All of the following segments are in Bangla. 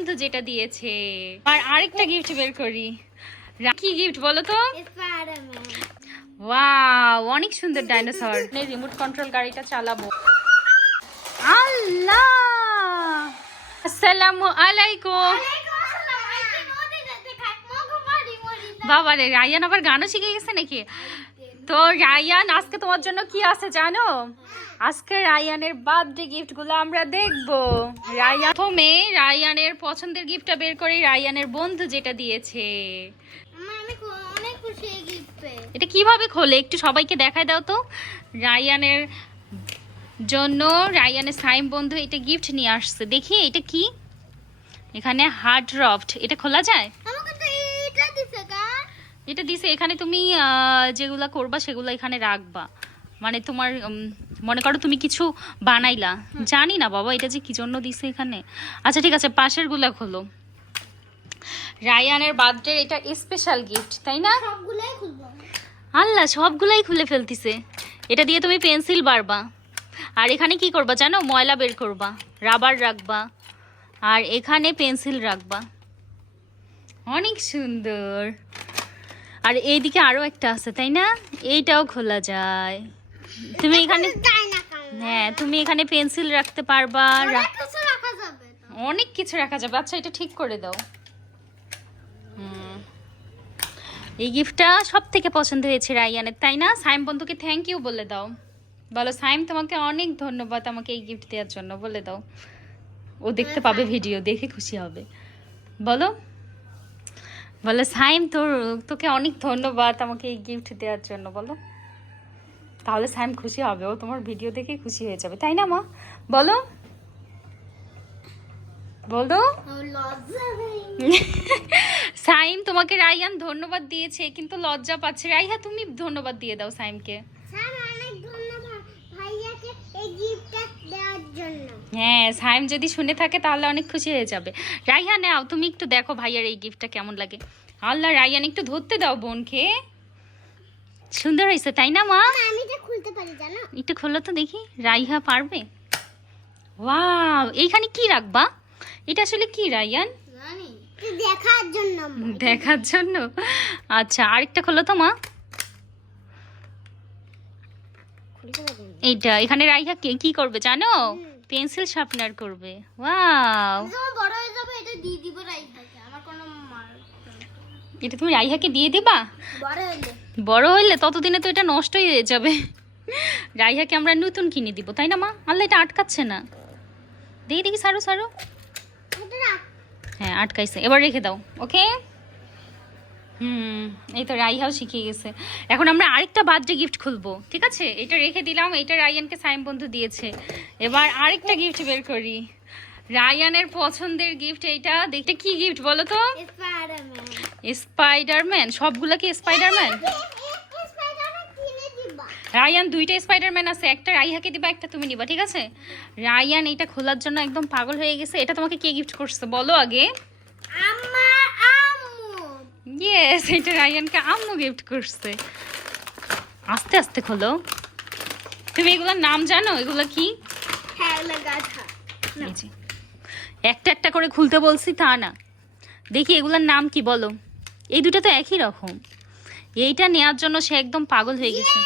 বন্ধু যেটা দিয়েছে। আর আরেকটা গিফট বের করি। কি গিফট বলো তো? ওয়াও, অনেক সুন্দর ডাইনোসর। রিমোট কন্ট্রোল গাড়িটা চালাবো। আল্লাহ, আসসালামু আলাইকুম। বাবা রে, রায়ান আবার গানও শিখে গেছে নাকি? তো রায়ান, আজকে তোমার জন্য কি আছে জানো? আজকে রায়ানের বার্থডে গিফট গুলো আমরা দেখবো। রায়ান প্রথমে রায়ানের পছন্দের গিফটটা বের করে রায়ানের বন্ধু যেটা দিয়েছে। এটা কিভাবে খোলে একটু সবাইকে দেখায় দাও তো। রায়ানের জন্য রায়ানের সাইম বন্ধু এটা গিফট নিয়ে আসছে। দেখি এটা কি, এখানে হার্ড রফট। এটা খোলা যায়? এটা দিছে। এখানে তুমি যেগুলা করবা সেগুলো এখানে রাখবা। মানে তোমার মনে করো তুমি কিছু বানাইলা, জানি না বাবা এটা যে কি জন্য দিছে এখানে। আচ্ছা ঠিক আছে, পাশের গুলা খোলো। রায়ানের বার্থডে এটা স্পেশাল গিফট, তাই না? আল্লাহ, সবগুলাই খুলে ফেলতিছে। এটা দিয়ে তুমি পেন্সিল বাড়বা। আর এখানে কি করবা জানো? ময়লা বের করবা, রাবার রাখবা, আর এখানে পেন্সিল রাখবা। অনেক সুন্দর। আর এইদিকে আরো একটা আছে, তাই না? এইটাও খোলা যায়। তুমি এখানে, হ্যাঁ তুমি এখানে পেন্সিল রাখতে পারবা, অনেক কিছু রাখা যাবে। আচ্ছা এটা ঠিক করে দাও। এই গিফটটা সব থেকে পছন্দ হয়েছে রায়ানের, তাই না? সাইম বন্ধুকে থ্যাংক ইউ বলে দাও। বলো সাইম তোমাকে অনেক ধন্যবাদ আমাকে এই গিফট দেওয়ার জন্য, বলে দাও। ও দেখতে পাবে ভিডিও, দেখে খুশি হবে। বলো বলো সাইম তোকে অনেক ধন্যবাদ আমাকে এই গিফট দেওয়ার জন্য, বলো। তাহলে সাইম খুশি হবে, ও তোমার ভিডিও দেখে খুশি হয়ে যাবে, তাই না মা? বলো বলো। সাইম তোমাকে রায়ান ধন্যবাদ দিয়েছে কিন্তু লজ্জা পাচ্ছে। রাইহা তুমি ধন্যবাদ দিয়ে দাও সাইমকে। হ্যাঁ, সাইম যদি শুনে থাকে তাহলে অনেক খুশি হয়ে যাবে। রাইহা নাও, তুমি একটু দেখো ভাইয়ার এই গিফটটা কেমন লাগে। আল্লাহ, রায়ান একটু ধরতে দাও বোনকে। সুন্দর হয়েছে, তাই না মা? আমি এটা খুলতে পারি জানো? একটু খোলো তো দেখি। রাইহা পারবে? ওয়াও, এইখানে কি রাখবা? এটা আসলে কি রায়ান? দেখার জন্য। দেখার জন্য? আচ্ছা, আরেকটা খোলো তো মা। এইটা এখানে রাইহা কি করবে জানো? পেন্সিল শার্পনার করবে। ওয়াও, বড় হয়ে যাবে এটা দিয়ে দিব রাইহাকে। আমার কোনো এটা তুমি রাইহাকে দিয়ে দিবা? বড় হইলে ততদিনে তো এটা নষ্টই হয়ে যাবে। রাইহাকে আমরা নতুন কিনে দিব, তাই না মা? আল্লাহ, এটা আটকাচ্ছে না। দেখি দেখি, সারো সারো। হ্যাঁ আটকাইছে, এবার রেখে দাও। ওকে। এই তো রাইহাও শিখিয়ে গেছে। এখন আমরা আরেকটা বার্থডে গিফট খুলবো, ঠিক আছে? এটা রেখে দিলাম, এটা রায়ানকে সাইম বন্ধু দিয়েছে। এবার আরেকটা গিফট বের করি। রায়ানের পছন্দের গিফট এইটা। দেখতে কি গিফট বলো তো? স্পাইডারম্যান। সবগুলা কি স্পাইডারম্যান? রায়ান দুইটা স্পাইডারম্যান আছে, একটা রাইহাকে দিবা, একটা তুমি নিবা, ঠিক আছে? রায়ান এটা খোলার জন্য একদম পাগল হয়ে গেছে। এটা তোমাকে কে গিফট করছে বলো আগে? ইয়েস, এটা রায়ানকে আম্মু গিফট করছে। আস্তে আস্তে খোলো। তুমি এগুলোর নাম জানো? এগুলো কি? একটা একটা করে খুলতে বলছি তা না। দেখি এগুলোর নাম কি বলো। এই দুটো তো একই রকম। এইটা নেওয়ার জন্য সে একদম পাগল হয়ে গেছে।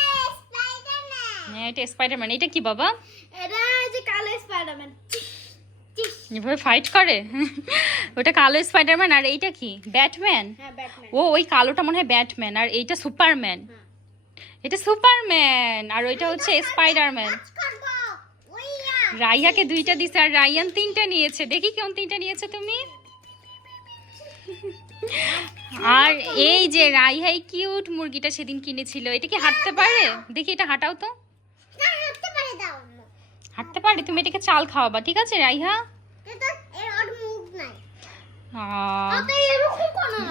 হ্যাঁ, এটা স্পাইডারম্যান। এটা কি বাবা? এটা যে কালো স্পাইডারম্যান। এভাবে ফাইট করে। ওটা কালো স্পাইডারম্যান। আর এইটা কি? ব্যাটম্যান। ও, ওই কালোটা মনে হয় ব্যাটম্যান, আর এইটা সুপারম্যান। এটা সুপারম্যান, আর ওইটা হচ্ছে স্পাইডারম্যান। রাইহাকে দুইটা দিছে আর রায়ান তিনটা নিয়েছে। দেখি কেমন তিনটা নিয়েছে তুমি। আর এই যে রাইহাই কিউট মুরগিটা সেদিন কিনেছিল, এটা কি হাঁটতে পারে? দেখি এটা হাঁটাও তো। হাঁটতে পারে? তুমি এটাকে চাল খাওয়াবা, ঠিক আছে রাইহা?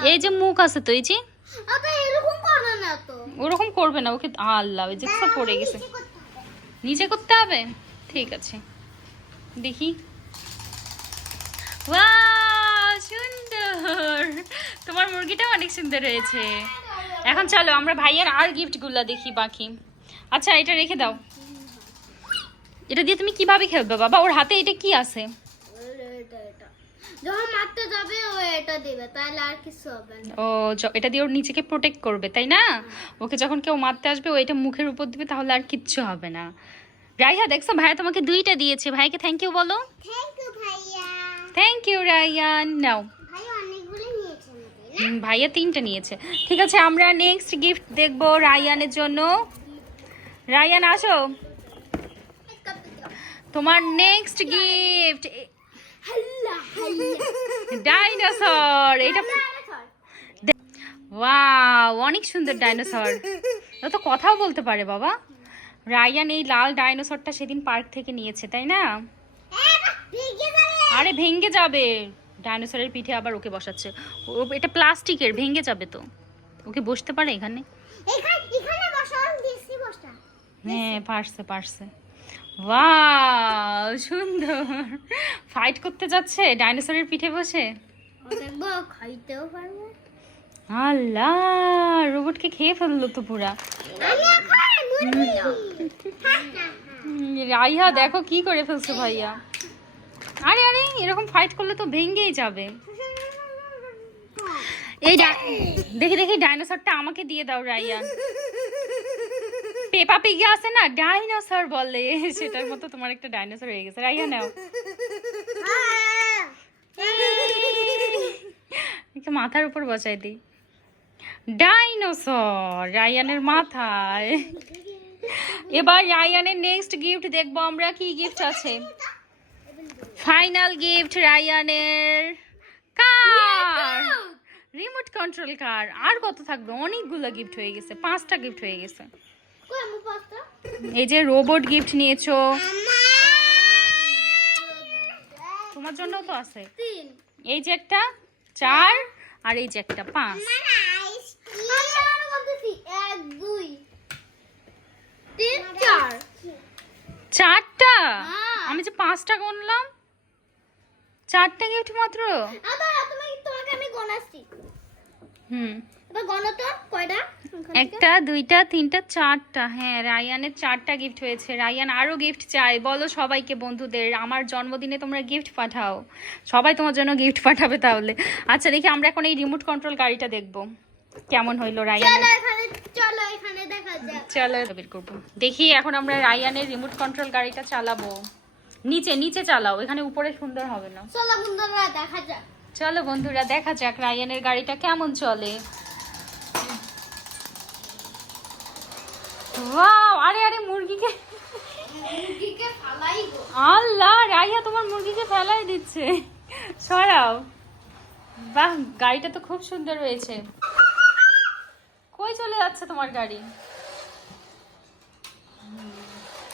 এই যে মুখ আছে তো, এই যে ওরকম করবে না ওকে। আল্লাহ, ওই যে পড়ে গেছে, নিচে করতে হবে। ঠিক আছে, দেখি। ওয়াও, সুন্দর। তোমার মুরগিটাও অনেক সুন্দর হয়েছে। এখন চলো আমরা ভাইয়ের আর গিফট গুলা দেখি বাকি। আচ্ছা, এটা রেখে দাও। এটা দিয়ে তুমি কিভাবে খেলবে বাবা? ওর হাতে এটা কি আছে? যখন মারতে যাবে ও এটা দিবে, তাহলে আর কিছু হবে না। ও এটা দিয়ে ওর নিজেকে প্রোটেক্ট করবে তাই না? ওকে যখন কেউ মারতে আসবে ও এটা মুখের উপর দিবে, তাহলে আর কিচ্ছু হবে না। রাইহা দেখছো ভাইয়া তোমাকে 2টা দিয়েছে, ভাইকে থ্যাংক ইউ বলো। থ্যাংক ইউ ভাইয়া। Thank you Rayan. নাও ভাই অনেকগুলো নিয়েছে নাকি না? ভাইয়া 3টা নিয়েছে। ঠিক আছে, আমরা নেক্সট গিফট দেখবো রায়ানের জন্য। রায়ান আসো, তোমার নেক্সট গিফট হাল্লা হাল্লা ডাইনোসর। এটা ওয়াও, অনেক সুন্দর ডাইনোসর। ও তো কথাও বলতে পারে বাবা। রায়ান এই লাল ডাইনোসরটা সেদিন পার্ক থেকে নিয়েছে তাই না? আরে ভেঙে যাবে, ডাইনোসরের পিঠে আবার ওকে বসাচ্ছে। ও এটা প্লাস্টিকের, ভেঙে যাবে তো। ওকে বসতে পারে এখানে? এখানে বসাও, বেশি বসা। হ্যাঁ পারছে। ওয়াও সুন্দর, ফাইট করতে যাচ্ছে ডাইনোসরের পিঠে বসে। দেখবো খাইতেও পারবো। আল্লাহ, রোবটকে খেয়ে ফেললো তো পুরা। রাইহা দেখো কি করে ফেলছে ভাইয়া। আরে আরে এরকম ফাইট করলে তো ভেঙেই যাবে। এই দেখি দেখি ডাইনোসরটা আমাকে দিয়ে দাও রাইয়ান। পেপা পিগে আছে না, ডাইনোসর বলে, সেটার মতো তোমার একটা ডাইনোসর হয়ে গেছে। রাইয়া নাও, মাথার উপর বসাই দিই। ডাইনোসর রায়ানের মাথায়। এবার রায়ানের নেক্সট গিফট দেখবো আমরা, কি গিফট আছে। ফাইনাল গিফট রায়ানের কার, রিমোট কন্ট্রোল কার। আর কত থাকবে, অনেকগুলো গিফট হয়ে গেছে, 5টা গিফট হয়ে গেছে। এই যে রোবট গিফট নিয়েছো, তোমার জন্য তো আছে। এই যে একটা 4 আর এই যে একটা 5। 4টা, আমি যে 5টা গুনলাম, 4টা গিফট মাত্র। আমি গোনাচ্ছি। হুম, এবার গণো তো কয়টা? 1টা 2টা 3টা 4টা। হ্যাঁ, রায়ানের 4টা গিফট হয়েছে। রায়ান আরো গিফট চাই, বলো সবাইকে, বন্ধুদের। আমার জন্মদিনে তোমরা গিফট পাঠাও, সবাই তোমার জন্য গিফট পাঠাবে তাহলে। আচ্ছা দেখি আমরা এখন এই রিমোট কন্ট্রোল গাড়িটা দেখবো কেমন হইলো রায়ানের। চলো এখানে দেখা যাক। চলো বের করবো, দেখি এখন আমরা রায়ানের রিমোট কন্ট্রোল গাড়িটা চালাবো। নিচে চালাও, এখানে উপরে সুন্দর হবে না। চলো বন্ধুরা দেখা যাক। চলো বন্ধুরা দেখা যাক রায়ানের গাড়িটা কেমন চলে। ওয়াও, আরে আরে মুরগিকে ফালাই গো। আল্লাহ, রাইয়া তোমার মুরগিকে ফেলাই দিচ্ছে, সরাও। বাহ, গাড়িটা তো খুব সুন্দর হয়েছে। কই চলে যাচ্ছে তোমার গাড়ি?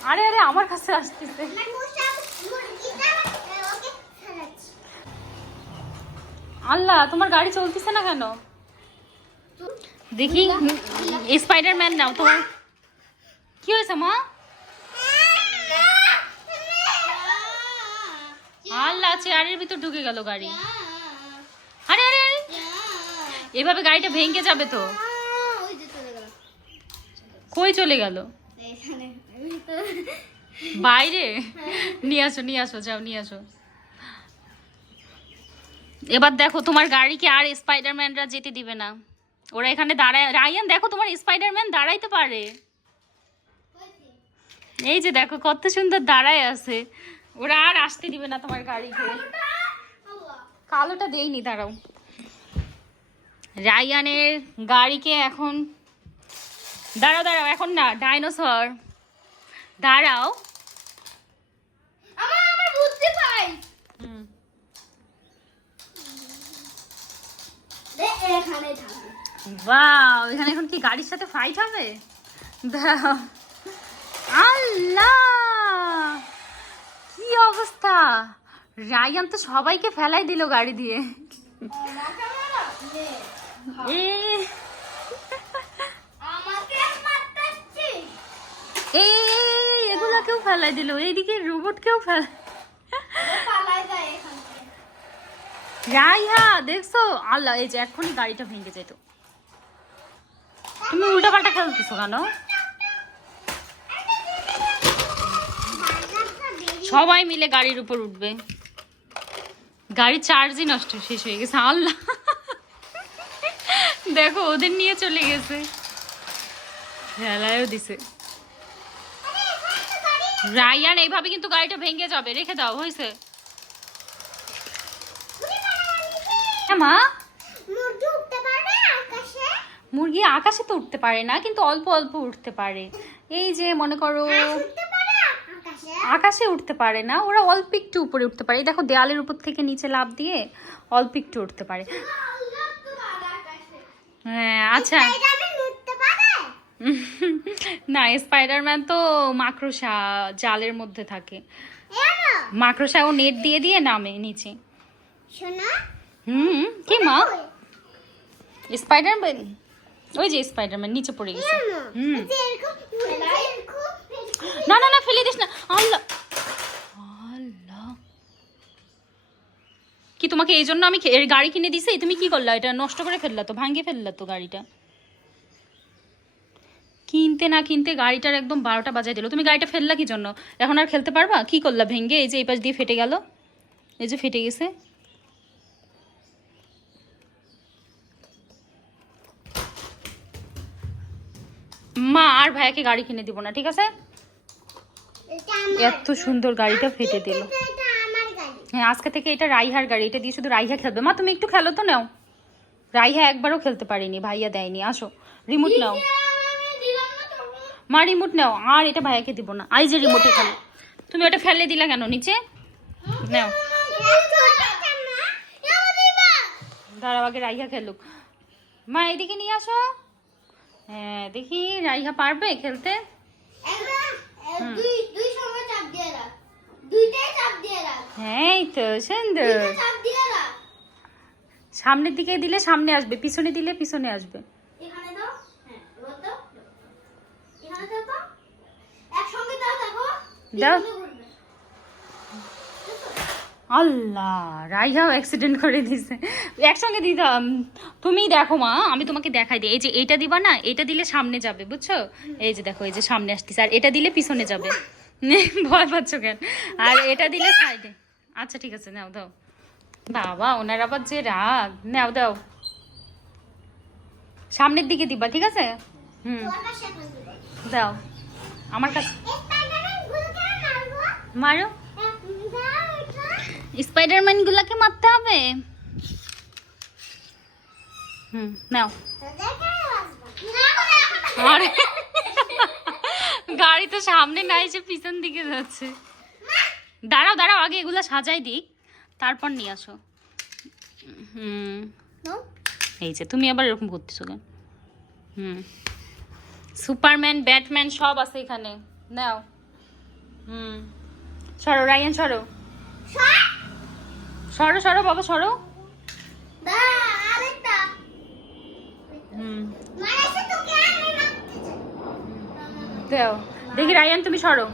আরে আরে আমার কাছে আসতেছে। আল্লাহ, তোমার গাড়ি চলতেছে না কেন? দেখি স্পাইডারম্যান নাও। তোমার কি হয়েছে মা? আল্লাহ, চেয়ারের ভিতর ঢুকে গেল গাড়ি। আরে আরে আরে, এভাবে গাড়িটা ভেঙে যাবে তো। কই চলে গেল? বাইরে নিয়ে আসো যাও, নিয়ে আসো। এবার দেখো তোমার গাড়িকে আর স্পাইডারম্যানরা যেতে দিবে না, ওরা এখানে দাঁড়ায়। রায়ান দেখো, তোমার স্পাইডারম্যান দাঁড়াইতে পারে। এই যে দেখো কত সুন্দর দাঁড়ায় আছে, ওরা আর আসতে দিবে না তোমার গাড়িকে। কালোটা দেইনি, দাঁড়াও। রায়ানের গাড়িকে এখন দাঁড়াও, এখন না, ডাইনোসর দাঁড়াও। আমার বুঝতে পাই। এখানে থাকবে। ওয়াও, এখানে এখন কি গাড়ির সাথে ফাইট হবে? দাঁড়াও। আল্লাহ, কি অবস্থা! রায়ান তো সবাইকে ফেলাই দিল গাড়ি দিয়ে। এগুলাকেও ফেলাই দিল, এইদিকে রোবটকেও ফেলাই। রাইহা দেখছো? আল্লাহ, এই যে এখনই গাড়িটা ভেঙে যেত। তুমি উল্টা পাল্টা খেলতেছো কেন? সবাই মিলে গাড়ির উপর উঠবে, গাড়ির চার্জই নষ্ট শেষ হয়ে গেছে। আল্লাহ, দেখো ওদের নিয়ে চলে গেছে, খেলায়ও দিছে। রায়ান এইভাবে কিন্তু গাড়িটা ভেঙে যাবে, রেখে দাও। হয়েছে মা? মুরগি আকাশে তো উঠতে পারে না, কিন্তু অল্প অল্প উঠতে পারে। এই যে মনে করো আকাশে উঠতে পারে না, ওরা অল্প একটু উপরে উঠতে পারে। এই দেখো দেয়ালের উপর থেকে নিচে লাফ দিয়ে অল্প একটু উঠতে পারে। হ্যাঁ আচ্ছা, না স্পাইডারম্যান তো মাকড়সা জালের মধ্যে থাকে, মাকড়সা ও নেট দিয়ে দিয়ে নামে নিচে। কি মা? স্পাইডারম্যান, ওই যে স্পাইডারম্যান নিচে পড়ে গেছে। না না না, ফেলে দিস না। আল্লাহ আল্লাহ, কি তোমাকে এই জন্য আমি গাড়ি কিনে দিছি? তুমি কি করলা? এটা নষ্ট করে ফেললা তো, ভাঙিয়ে ফেললা তো গাড়িটা। কিনতে না কিনতে গাড়িটার একদম 12টা বাজায় দিল। তুমি গাড়িটা ফেললা কি জন্য? এখন আর খেলতে পারবা? কি করলা ভেঙে? এই যে এই পাশ দিয়ে ফেটে গেল, এই যে ফেটে গেছে। মা আর ভাইয়াকে গাড়ি কিনে দিব না, ঠিক আছে? এত সুন্দর গাড়িটা ফেটে দিল। হ্যাঁ আজকে থেকে এটা রাইহার গাড়ি, এটা দিয়ে শুধু রাইহা খেলবে। মা তুমি একটু খেলো তো, নাও। রাইহা একবারও খেলতে পারিনি, ভাইয়া দেয়নি। আসো রিমোট নাও মা, রিমোট নাও। আর এটা ভাইয়াকে দিব না, আই যে রিমোটে খেলো। তুমি ওটা ফেলে দিলা কেন নিচে? নাও, দাঁড়াও আগে রাইহা খেলুক। মা এদিকে নিয়ে আসো। হ্যাঁ দেখি রাইহা পারবে খেলতে। হ্যাঁ এই তো সুন্দর। সামনের দিকে দিলে সামনে আসবে, পিছনে দিলে পিছনে আসবে। দাও। আল্লাহ, রাইহাও অ্যাক্সিডেন্ট করে দিছে। একসঙ্গে দিতাম। তুমি দেখো মা, আমি তোমাকে দেখাই দিই। এই যে এইটা দিবা না, এটা দিলে সামনে যাবে, বুঝছো? এই যে দেখো, এই যে সামনে আসতেছে, আর এটা দিলে পিছনে যাবে। ভয় পাচ্ছ কেন? আর এটা দিলে সাইডে। আচ্ছা ঠিক আছে, নাও দাও। বাবা ওনার আবার যে রাগ। নাও দাও, সামনের দিকে দিবা, ঠিক আছে? দাও আমার কাছে। মারো, স্পাইডারম্যান গুলাকে মারতে হবে। নাও। আরে গাড়ি তো সামনে নাই, যে পিছন দিকে যাচ্ছে। দাঁড়াও দাঁড়াও, আগে এগুলা সাজাই দিক, তারপর নিয়ে আসো। এই যে তুমি আবার এরকম করতেছো কেন? সুপারম্যান ব্যাটম্যান সব আছে এখানে, নাও। সরো রায়ান, সরো সরো সরো বাবা, সরো। দাও দেখি রায়ান, তুমি সরো।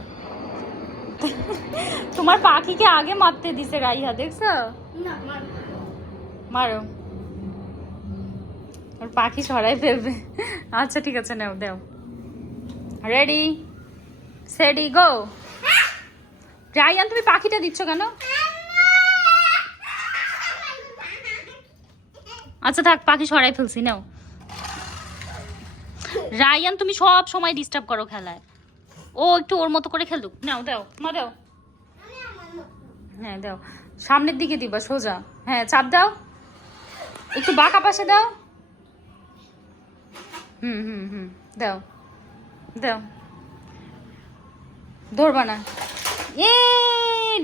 তোমার পাখিকে আগে মারতে দিছে রাইহা, দেখছো? মারো, ওর পাখি সরাই ফেলবে। আচ্ছা ঠিক আছে, নাও দাও। রেডি সেডি গো। রায়ান তুমি পাখিটা দিচ্ছ কেন? আচ্ছা থাক, পাখি সরাই ফেলছি, নাও। রায়ান তুমি সব সময় ডিস্টার্ব করো খেলায়, ও একটু ওর মতো করে খেলুক। নাও দাও মা, দাও। হ্যাঁ দাও, সামনের দিকে দিবা সোজা। হ্যাঁ চাপ দাও, একটু বাঁকা পাশে দাও। দাও দাও, ধরবা না। এ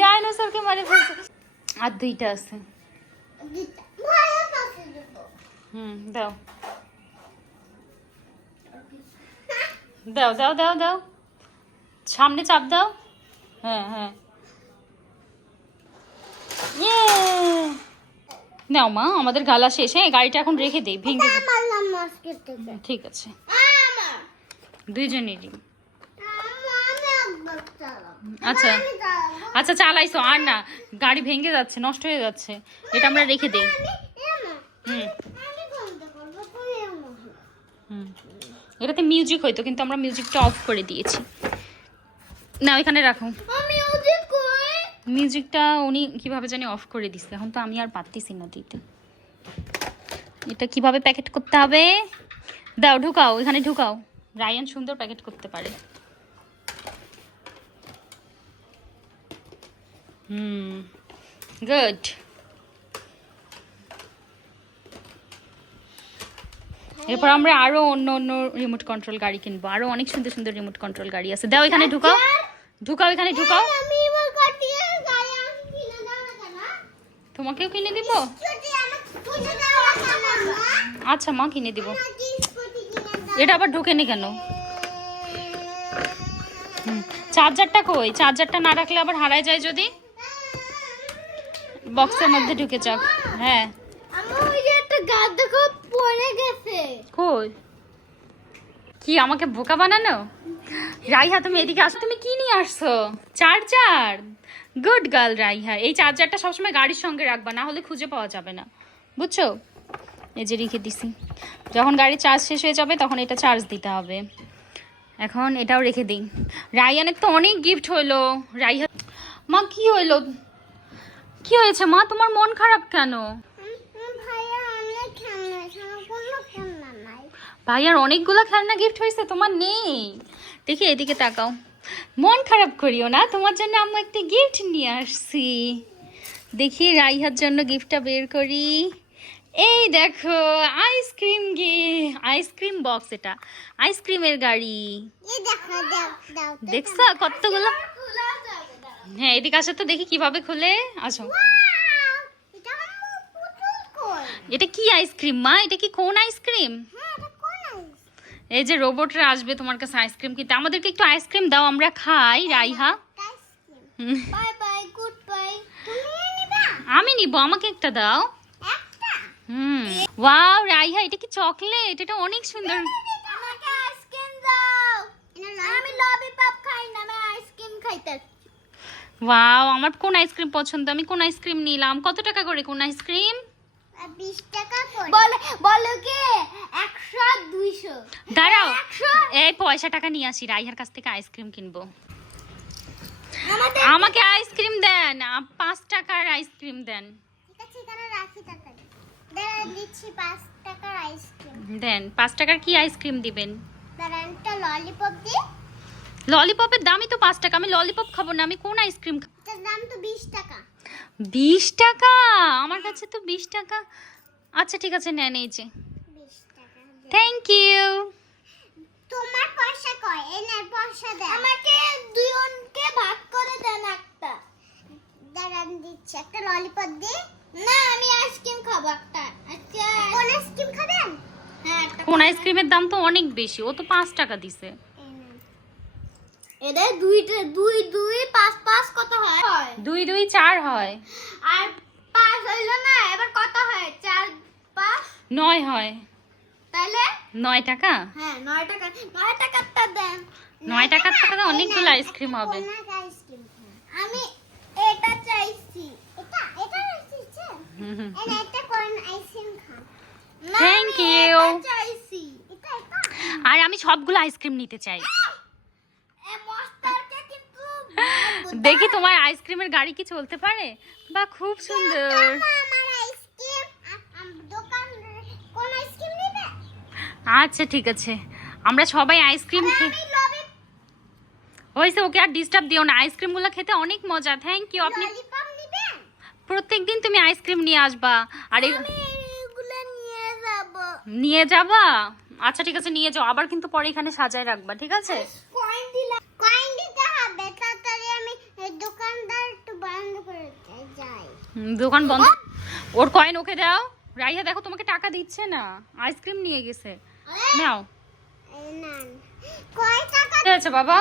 ডাইনোসরকে মারে ফেলছে। আর দুইটা আছে। দাও দাও দাও দাও দাও, সামনে চাপ দাও। হ্যাঁ হ্যাঁ, নাও মা, আমাদের গালা শেষ। হ্যাঁ গাড়িটা এখন রেখে দেই, ভেঙে ঠিক আছে দুইজনেরই। আচ্ছা আচ্ছা চালাইছো আর না, গাড়ি ভেঙে যাচ্ছে, নষ্ট হয়ে যাচ্ছে, এটা আমরা রেখে দেই। এটাতে মিউজিক হইতো, কিন্তু আমরা মিউজিকটা অফ করে দিয়েছি। না এখানে রাখো। মিউজিকটা উনি কিভাবে জানি অফ করে দিচ্ছে, এখন তো আমি আর পারতেছি না দিতে। এটা কিভাবে প্যাকেট করতে হবে? দাও, ঢুকাও, এখানে ঢুকাও। রায়ান সুন্দর প্যাকেট করতে পারে। গুড। এরপর আমরা আরো অন্য অন্য রিমোট কন্ট্রোল গাড়ি কিনবো, আরো অনেক সুন্দর সুন্দর রিমোট কন্ট্রোল গাড়ি আছে। দাও, এখানে ঢুকাও, ঢুকাও, এখানে ঢুকাও। আমি এবার গাড়ি আমাকে কিনে দাও না কেন? তোমাকেও কিনে দিব? স্কুটি আমাকে কিনে দাও না কেন? আচ্ছা মা, কিনে দিব। আমাকে স্কুটি কিনে দাও। এটা আবার ঢোকেনি কেন? চার্জারটা কই? চার্জারটা না রাখলে আবার হারায় যায় যদি। বক্সের মধ্যে ঢুকে যাক। হ্যাঁ, আমার ওই যে একটা গাছ দেখো পড়ে গেছে। কই? কি আমাকে বোকা বানানো? রাইহা, তুমি এদিকে আসো। তুমি কি নিয়ে আসছো? চার্জার। Good girl রাইহা। এই চার্জারটা সবসময় গাড়ির সঙ্গে রাখবা, না হলে খুঁজে পাওয়া যাবে না, বুঝছো? এই যে রেখে দিছি, যখন গাড়ির চার্জ শেষ হয়ে যাবে তখন এটা চার্জ দিতে হবে। এখন এটাও রেখে দিই। রাইয়ানের তো অনেক গিফট হইলো। রাইহা, মা কি হইলো? কি হয়েছে মা, তোমার মন খারাপ কেন? ভাইয়া অনেক খেলনা, আমার কোনো খেলনা নাই। ভাইয়ার অনেকগুলো খেলনা গিফট হয়েছে, তোমার নেই? দেখি এদিকে তাকাও। মন খারাপ করিও না, তোমার জন্য আম্মু একটা গিফট নিয়ে আসছি। দেখি রাইহার জন্য গিফটটা বের করি। এই দেখো, আইসক্রিম বক্স। এটা আইসক্রিমের গাড়ি। এই দেখো, দাও দাও। দেখছো কতগুলো? খোলা যাবে দাও। হ্যাঁ, এদিকে আসো তো দেখি কিভাবে খুলে। আসো। এটা আমার পুতুল কই? এটা কি আইসক্রিম মা? এটা কি কোন আইসক্রিম? হ্যাঁ, এটা কোন আইস? এই যে রোবটরা আসবে তোমার কাছে আইসক্রিম কিনতে, আমাদেরকে একটু আইসক্রিম দাও, আমরা খাই Raiha. Ice cream. Bye bye, good bye. তুমি নিবা? আমি নিব, আমাকে একটা দাও। একটা। ওয়াও রাইহা, এটা কি চকলেট? এটা অনেক সুন্দর। আমাকে আইসক্রিম দাও। আমি ললিপপ খাই না, আমি আইসক্রিম খাইতে। ওয়াও, আমার কোন আইসক্রিম পছন্দ, আমি কোন আইসক্রিম নিলাম। কত টাকা করে কোন আইসক্রিম? 20 টাকা করে। বলো কি 100 200? দাঁড়াও, 100। এই পয়সা টাকা নিয়ে আসি, রাইহার কাছ থেকে আইসক্রিম কিনবো। আমাকে আইসক্রিম দেন, 5 টাকার আইসক্রিম দেন। ঠিক আছে, এখানে রাখি টাকা। দাঁড়ান, দিচ্ছি 5 টাকার আইসক্রিম। দেন, 5 টাকার কি আইসক্রিম দিবেন? দাঁড়ান, একটা ললিপপ দি। ললিপপের দামই তো 5 টাকা, আমি ললিপপ খাবো না, আমি কোন আইসক্রিম? এটার দাম তো 20 টাকা। 20 টাকা? আমার কাছে তো 20 টাকা। আচ্ছা ঠিক আছে, নেন, এই যে। 20 টাকা। Thank you. তোমার পয়সা কই? এই নে, পয়সা দেন। আমাকে দুজনকে ভাগ করে দেন একটা। দাঁড়ান, দিচ্ছি। একটা ললিপপ দি। না, আমি আইসক্রিম খাবো একটা। আচ্ছা, কোন আইসক্রিম খাবেন? হ্যাঁ, একটা। কোন আইসক্রিমের দাম তো অনেক বেশি, ও তো 5 টাকা দিছে। এদের দুইটা 2 2 5 5 কত হয়? 2 2 4 হয়। আর 5 হইলো না, এবার কত হয়? 4 5 9 হয়। তাহলে 9 টাকা? হ্যাঁ, 9 টাকা। 9 টাকাটা দেন। 9 টাকার টাকা অনেকগুলো আইসক্রিম হবে। আমি এটা চাইছি। এটা চাইছি। এটা কোন আইসক্রিম খান? Thank you. এটা চাইছি। এটা। আর আমি সবগুলো আইসক্রিম নিতে চাই। এ মস্তারকে কিন্তু দেখি তোমার আইসক্রিমের গাড়ি কি চলতে পারে? বা খুব সুন্দর। আমার আইসক্রিম দোকান কোন আইসক্রিম নেবে? আচ্ছা ঠিক আছে, আমরা সবাই আইসক্রিম আমি লবি হয়েছে, ওকে আর ডিস্টার্ব দিও না, আইসক্রিমগুলো খেতে অনেক মজা। Thank you. আপনি ললিপপ নেবেন? প্রত্যেকদিন তুমি আইসক্রিম নিয়ে আসবা। আর আমি এগুলো নিয়ে যাব। নিয়ে যাবা? আচ্ছা ঠিক আছে, নিয়ে যাও, আবার কিন্তু পরে এখানে সাজায় রাখবা, ঠিক আছে? কয়েন দিলা, কয়েন দিতে হবে, তাড়াতাড়ি আমি দোকানদার একটু বন্ধ করে যাই। দোকান বন্ধ। ওর কয়েন ওকে দাও। রাইহা দেখো, তোমাকে টাকা দিচ্ছে না, আইসক্রিম নিয়ে গেছে। নাও। এই নেন। কয় টাকা? কি হয়েছে বাবা?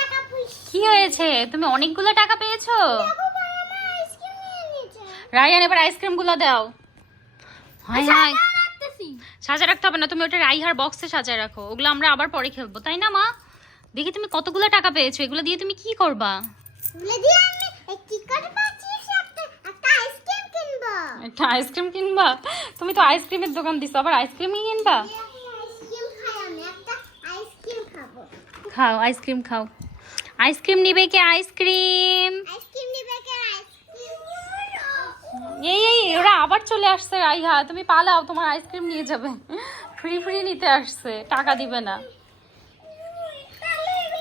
টাকা পয়সা। কি হয়েছে? তুমি অনেকগুলো টাকা পেয়েছো? দেখো ভাই, আমি আইসক্রিম নিয়ে নিয়েছি। রাইহান এবার আইসক্রিম গুলো দাও। হাই হাই, রাখতেছি। সাজা রাখতে হবে না, তুমি ওটা রাইহার বক্সে সাজায় রাখো, ওগুলো আমরা আবার পরে খেলবো, তাই না মা? দেখি তুমি কতগুলো টাকা পেয়েছো, এগুলো দিয়ে তুমি কি করবা? বলে দিয়ে আমি কি করে পাচ্ছিস? একটা আইসক্রিম কিনবো। একটা আইসক্রিম কিনবা? তুমি তো আইসক্রিমের দোকান দিছো, আবার আইসক্রিমই কিনবা? আইসক্রিম খাই, আমি একটা আইসক্রিম খাবো। খাও, আইসক্রিম খাও। আইসক্রিম নিবে কে? আইসক্রিম। আইসক্রিম নিবে কে? এই ওরা আবার চলে আসছে রাইহা, তুমি পালাও, তোমার আইসক্রিম নিয়ে যাবে। ফ্রি নিতে আসছে, টাকা দিবে না।